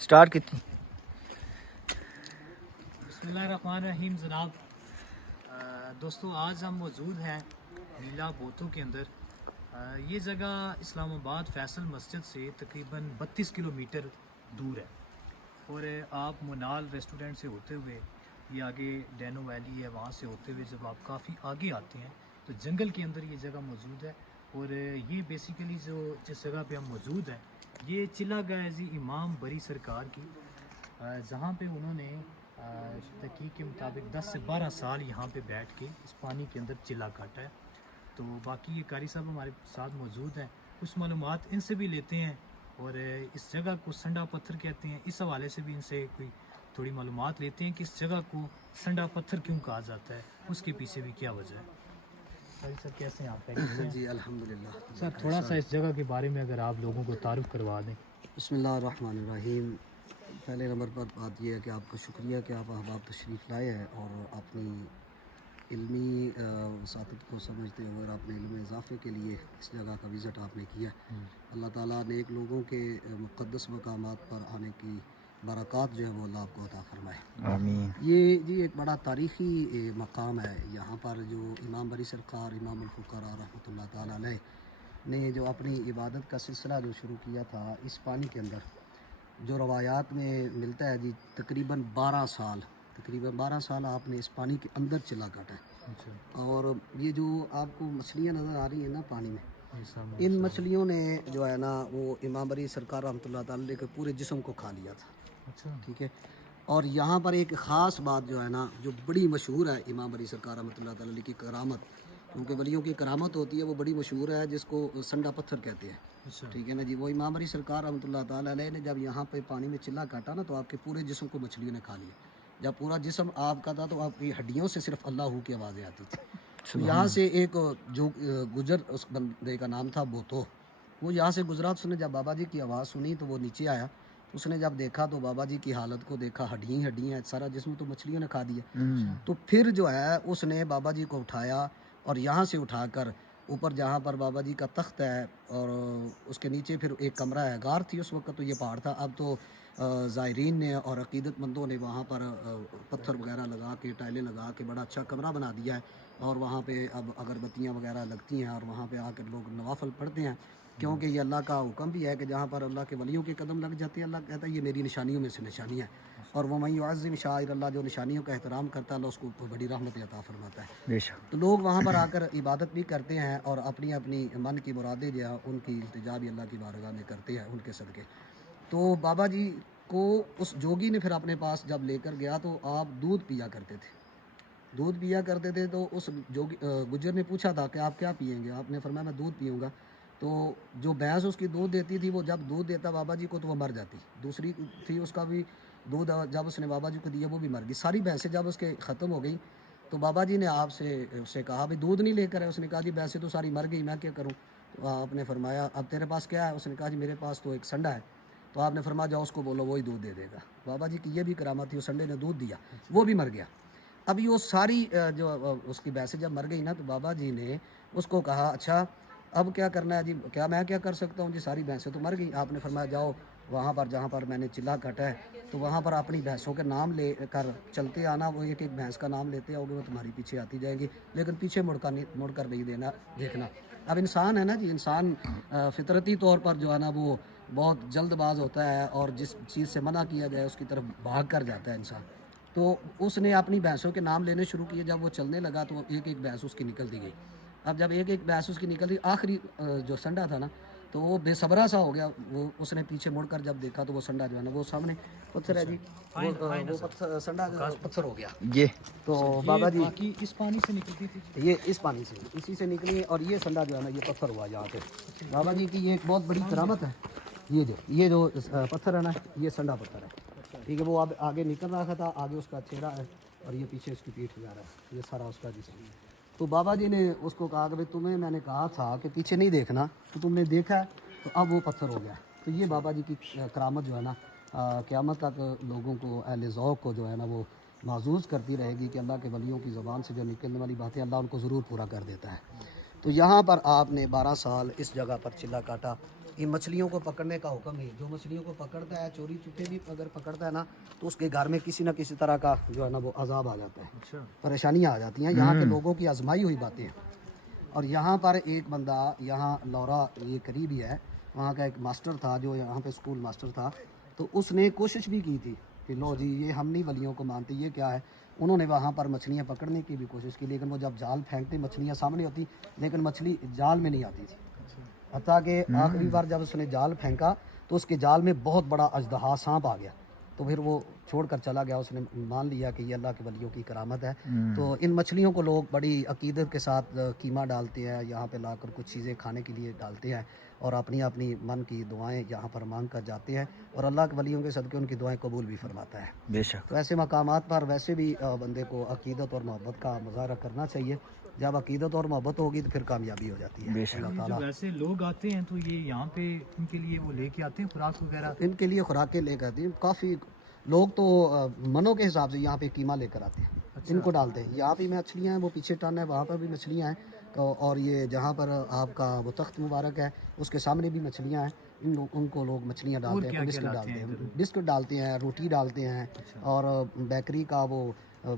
Start की बिस्मिल्लाहिर्रहमानिर्रहीम जनाब। दोस्तों आज हम मौजूद हैं नीला बोतों के अंदर। ये जगह इस्लामाबाद फैसल मस्जिद से तकरीबन 32 किलोमीटर दूर है और आप मोनाल रेस्टोरेंट से होते हुए ये आगे डैनो वैली है, वहाँ से होते हुए जब आप काफ़ी आगे आते हैं तो जंगल के अंदर ये जगह मौजूद है। और ये बेसिकली जो जिस जगह पे हम मौजूद हैं ये चिल्ला गाजी इमाम बरी सरकार की, जहाँ पे उन्होंने तहकीक के मुताबिक 10 से 12 साल यहाँ पे बैठ के इस पानी के अंदर चिल्ला काटा है। तो बाकी ये कारी साहब हमारे साथ मौजूद हैं, कुछ मालूमात इनसे भी लेते हैं और इस जगह को संडा पत्थर कहते हैं, इस हवाले से भी इनसे कोई थोड़ी मालूमात लेते हैं कि इस जगह को संडा पत्थर क्यों कहा जाता है, उसके पीछे भी क्या वजह है। सर कैसे हैं आप? जी अल्हम्दुलिल्लाह। सर थोड़ा सा इस जगह के बारे में अगर आप लोगों को तारुफ करवा दें। बिस्मिल्लाहिर्रहमानिर्रहीम। पहले नंबर पर बात यह है कि आपका शुक्रिया कि आप अहबाब तशरीफ़ लाए हैं और अपनी इल्मी वसातत को समझते हुए और अपने इल्म इजाफ़े के लिए इस जगह का विज़िट आपने किया। अल्लाह ताला नेक लोगों के मुक़द्दस मकामात पर आने की बरक़ात जो है वो अल्लाह आपको अता फ़रमाए, आमीन। ये एक बड़ा तारीख़ी मकाम है। यहाँ पर जो इमाम बरी सरकार इमामुल फ़ुक़रा रहमतुल्लाह ताला अलैह ने जो अपनी इबादत का सिलसिला जो शुरू किया था इस पानी के अंदर, जो रवायात में मिलता है जी तकरीबन 12 साल आपने इस पानी के अंदर चिल्ला काटा है। और ये जो आपको मछलियाँ नज़र आ रही हैं ना पानी में, इन मछलियों ने जो है ना वो इमाम बरी सरकार रहमतुल्लाह ताला अलैह के पूरे जिस्म को खा लिया था। ठीक है। और यहाँ पर एक ख़ास बात जो है ना जो बड़ी मशहूर है इमाम बरी सरकार रहमतुल्लाह ताला अलैह की करामत, क्योंकि वलियों की करामत होती है वो बड़ी मशहूर है, जिसको संडा पत्थर कहते हैं। ठीक है ना जी। वो इमाम बरी सरकार रहमतुल्लाह ताला अलैह ने जब यहाँ पे पानी में चिल्ला काटा ना तो आपके पूरे जिस्म को मछलियों ने खा लिया। जब पूरा जिस्म आपका था तो आपकी हड्डियों से सिर्फ अल्लाह की आवाज़ें आती थी। तो यहाँ से एक जो गुजर, उस बंदे का नाम था बोतो, वो यहाँ से गुजरा। उसने जब बाबा जी की आवाज़ सुनी तो वो नीचे आया। उसने जब देखा तो बाबा जी की हालत को देखा, हड्डियाँ सारा जिस्म तो मछलियों ने खा दिया। तो फिर जो है उसने बाबा जी को उठाया और यहाँ से उठाकर ऊपर जहाँ पर बाबा जी का तख्त है और उसके नीचे फिर एक कमरा है। गार थी उस वक्त तो ये पहाड़ था, अब तो ज़ायरीन ने और अक़ीदतमंदों ने वहाँ पर पत्थर वगैरह लगा के टाइलें लगा के बड़ा अच्छा कमरा बना दिया है। और वहाँ पे अब अगरबत्तियाँ वगैरह लगती हैं और वहाँ पे आकर लोग नवाफल पढ़ते हैं, क्योंकि ये अल्लाह का हुक्म भी है कि जहाँ पर अल्लाह के वलियों के कदम लग जाते हैं अल्लाह कहता है ये मेरी निशानियों में से निशानी है। और वह मई युअज़्ज़िम शाइर अल्लाह, जो निशानियों का एहतराम करता है अल्लाह उसको बड़ी रहमत अता फरमाता है। तो लोग वहाँ पर आकर इबादत भी करते हैं और अपनी अपनी मन की मुरादें जो है उनकी इल्तिजा भी अल्लाह की बारगाह में करते हैं उनके सदक़े। तो बाबा जी को उस जोगी ने फिर अपने पास जब लेकर गया तो आप दूध पिया करते थे। तो उस जोगी गुजर ने पूछा था कि आप क्या पिएंगे? आपने फरमाया मैं दूध पीऊँगा। तो जो भैंस उसकी दूध देती थी वो जब दूध देता बाबा जी को तो वो मर जाती। दूसरी थी उसका भी दूध जब उसने बाबा जी को दिया वो भी मर गई। सारी भैंसें जब उसके ख़त्म हो गई तो बाबा जी ने आपसे उससे कहा भाई दूध नहीं लेकर है। उसने कहा जी भैंसें तो सारी मर गई, मैं क्या करूँ? तो आपने फरमाया अब तेरे पास क्या है? उसने कहा जी मेरे पास तो एक संडा है। तो आपने फरमाया जाओ उसको बोलो वही दूध दे देगा। बाबा जी की ये भी करामत थी, उस संडे ने दूध दिया, वो भी मर गया। अभी वो सारी जो उसकी भैंसें जब मर गई ना तो बाबा जी ने उसको कहा अच्छा अब क्या करना है जी? क्या मैं क्या कर सकता हूँ जी? सारी भैंसें तो मर गई। आपने फरमाया जाओ वहाँ पर जहाँ पर मैंने चिल्ला काटा है तो वहाँ पर अपनी भैंसों के नाम ले कर चलते आना। वो एक एक भैंस का नाम लेते आओगे वो तुम्हारी पीछे आती जाएगी, लेकिन पीछे मुड़कर नहीं देखना। अब इंसान है ना जी, इंसान फितरती तौर पर जो है ना वो बहुत जल्दबाज होता है और जिस चीज़ से मना किया जाए उसकी तरफ भाग कर जाता है इंसान। तो उसने अपनी भैंसों के नाम लेने शुरू किए। जब वो चलने लगा तो एक एक भैंस उसकी निकलती गई। अब जब एक एक भैंस उसकी निकल गई, आखिरी जो संडा था ना तो वो बेसब्रा सा हो गया। वो उसने पीछे मुड़कर जब देखा तो वो संडा जो है ना वो सामने पत्थर है जी, वो पत्थर संडा पत्थर हो गया। ये तो बाबा जी इस पानी से निकलती थी, ये इस पानी से इसी से निकली और ये संडा जो है ना ये पत्थर हुआ यहाँ पे। बाबा जी की ये एक बहुत बड़ी करामत है। ये जो पत्थर है ना ये संडा पत्थर है। ठीक है। वो अब आगे निकल रहा था, आगे उसका चेहरा है और ये पीछे उसकी पीठ जा रहा है, ये सारा उसका जिस्म है। तो बाबा जी ने उसको कहा कि भाई तुम्हें मैंने कहा था कि पीछे नहीं देखना, तो तुमने देखा है तो अब वो पत्थर हो गया। तो ये बाबा जी की करामत जो है ना क़यामत तक लोगों को अहले ज़ौक़ को जो है ना वो महसूस करती रहेगी कि अल्लाह के वलियों की ज़बान से जो निकलने वाली बातें अल्लाह उनको ज़रूर पूरा कर देता है। तो यहाँ पर आपने 12 साल इस जगह पर चिल्ला काटा इन मछलियों को पकड़ने का हुक्म है। जो मछलियों को पकड़ता है, चोरी छुपे भी अगर पकड़ता है ना, तो उसके घर में किसी न किसी तरह का जो है ना वो अजाब आ जाता है, अच्छा। परेशानियाँ आ जाती हैं। यहाँ के लोगों की आजमाई हुई बातें हैं। और यहाँ पर एक बंदा, यहाँ लौरा ये करीब ही है, वहाँ का एक मास्टर था जो यहाँ पे स्कूल मास्टर था, तो उसने कोशिश भी की थी कि लो जी ये हम नहीं वलियों को मानते, ये क्या है। उन्होंने वहाँ पर मछलियाँ पकड़ने की भी कोशिश की, लेकिन वो जब जाल फेंकते मछलियाँ सामने होती, लेकिन मछली जाल में नहीं आती थी। हत्ता कि आखिरी बार जब उसने जाल फेंका तो उसके जाल में बहुत बड़ा अजदहा सांप आ गया, तो फिर वो छोड़ कर चला गया। उसने मान लिया कि ये अल्लाह के वलियों की करामत है। तो इन मछलियों को लोग बड़ी अकीदत के साथ कीमा डालते हैं, यहाँ पे लाकर कुछ चीज़ें खाने के लिए डालते हैं और अपनी अपनी मन की दुआएं यहाँ पर मांग कर जाते हैं, और अल्लाह के वलियों के सदक़े उनकी दुआएं कबूल भी फरमाता है। बेशक। तो ऐसे मकामात पर वैसे भी बंदे को अकीदत और मोहब्बत का मुजाहरा करना चाहिए। जब अकीदत और मोहब्बत होगी तो फिर कामयाबी हो जाती है। बेशक। अल्लाह ये ताला जो वैसे लोग आते हैं तो ये यहाँ पे उनके लिए वो लेके आते हैं खुराक वगैरह? इनके लिए खुराकें लेकर आती हैं। काफ़ी लोग तो मनों के हिसाब से यहाँ पे कीमा लेकर आते हैं, इनको डालते हैं। यहाँ भी मछलियाँ हैं, वो पीछे टन है, वहाँ पर भी मछलियाँ हैं। तो और ये जहाँ पर आपका वो तख्त मुबारक है उसके सामने भी मछलियाँ हैं। उनको लोग मछलियाँ डालते हैं, बिस्किट डालते हैं, बिस्किट डालते हैं, रोटी डालते हैं, और बेकरी का वो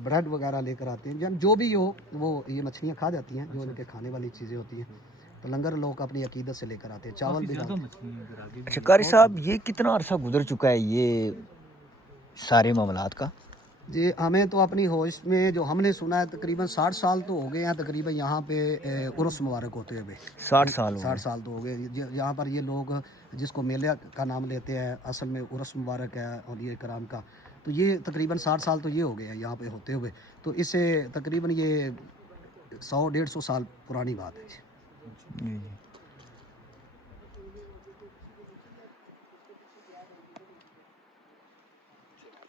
ब्रेड वगैरह लेकर आते हैं। जब जो भी हो वो ये मछलियाँ खा जाती हैं, जो इनके खाने वाली चीज़ें होती हैं। तो लंगर लोग अपनी अकीदत से लेकर आते हैं, चावल भी ज़्यादा डालते हैं। मछलियाँ हैं इधर आगे भी। अच्छा कारी साहब, ये कितना अरसा गुजर चुका है ये सारे मामलात का? जी हमें तो अपनी होश में जो हमने सुना है तकरीबन 60 साल तो हो गए हैं तकरीबन यहाँ पे उर्स मुबारक होते हुए। 60 साल हो 60 साल तो हो गए। यहाँ पर ये लोग जिसको मेले का नाम लेते हैं, असल में उर्स मुबारक है और ये कराम का, तो ये तकरीबन 60 साल तो ये हो गए हैं यहाँ पे होते हुए। तो इससे तकरीबन ये 100-150 साल पुरानी बात है। जी।